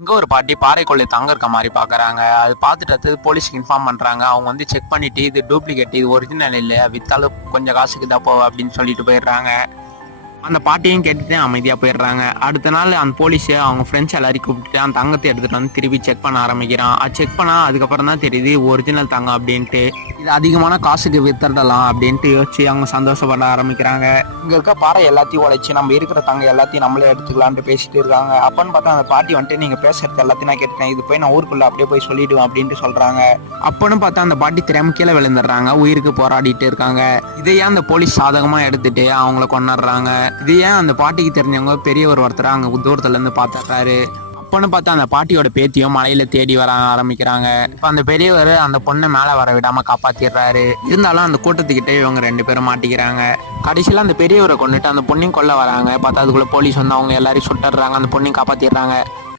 இங்க ஒரு பாட்டி பாறைக்குள்ளே தங்க இருக்க மாதிரி பாக்குறாங்க. அது பார்த்துட்டு அடுத்தது போலீஸ்க்கு இன்ஃபார்ம் பண்றாங்க. அவங்க வந்து செக் பண்ணிட்டு இது டூப்ளிகேட், இது ஒரிஜினல் இல்ல, வித்தாலும் கொஞ்சம் காசுக்கு தான் போவ அப்படின்னு சொல்லிட்டு போயிடுறாங்க. அந்த பாட்டியும் கேட்டுட்டு அமைதியா போயிடுறாங்க. அடுத்த நாள் அந்த போலீஸ் அவங்க ஃப்ரெண்ட்ஸ் எல்லாரையும் கூப்பிட்டு அந்த தங்கத்தை எடுத்துட்டு வந்து திருப்பி செக் பண்ண ஆரம்பிக்கிறான். அது செக் பண்ணா அதுக்கப்புறம் தான் தெரியுது ஒரிஜினல் தங்கம் அப்படின்ட்டு. இது அதிகமான காசுக்கு வித்துடலாம் அப்படின்ட்டு யோசிச்சு அவங்க சந்தோஷப்பட ஆரம்பிக்கிறாங்க. இங்க இருக்க பாறை எல்லாத்தையும் உடைச்சு நம்ம இருக்கிற தங்கம் எல்லாத்தையும் நம்மளே எடுத்துக்கலான்ட்டு பேசிட்டு இருக்காங்க. அப்பன்னு பார்த்தா அந்த பாட்டி வந்துட்டு நீங்க பேசுறது எல்லாத்தையும் நான் கேட்டேன், இது போய் நான் ஊருக்குள்ள அப்படியே போய் சொல்லிடுவேன் அப்படின்ட்டு சொல்றாங்க. அப்பன்னு பார்த்தா அந்த பாட்டி திறமை கீழே விழுந்துடுறாங்க, உயிருக்கு போராடிட்டு இருக்காங்க. இதையே அந்த போலீஸ் சாதகமா எடுத்துட்டு அவங்கள கொண்டுடுறாங்க. இது ஏன் அந்த பாட்டிக்கு தெரிஞ்சவங்க பெரியவர் ஒருத்தர் அங்க தூரத்துல இருந்து பார்த்துறாரு. அப்பன்னு பார்த்தா அந்த பாட்டியோட பேத்தியும் மலையில தேடி வர ஆரம்பிக்கிறாங்க. இப்ப அந்த பெரியவர் அந்த பொண்ணை மேல வர விடாம காப்பாத்திடுறாரு. இருந்தாலும் அந்த கூட்டத்துக்கிட்டே இவங்க 2 பேரும் மாட்டிக்கிறாங்க. கடைசியில அந்த பெரியவரை கொண்டுட்டு அந்த பொண்ணையும் கொல்ல வராங்க. பார்த்தா அதுக்குள்ள போலீஸ் வந்து அவங்க எல்லாரையும் சுட்டுறாங்க. அந்த பொண்ணையும் காப்பாத்திடுறாங்க.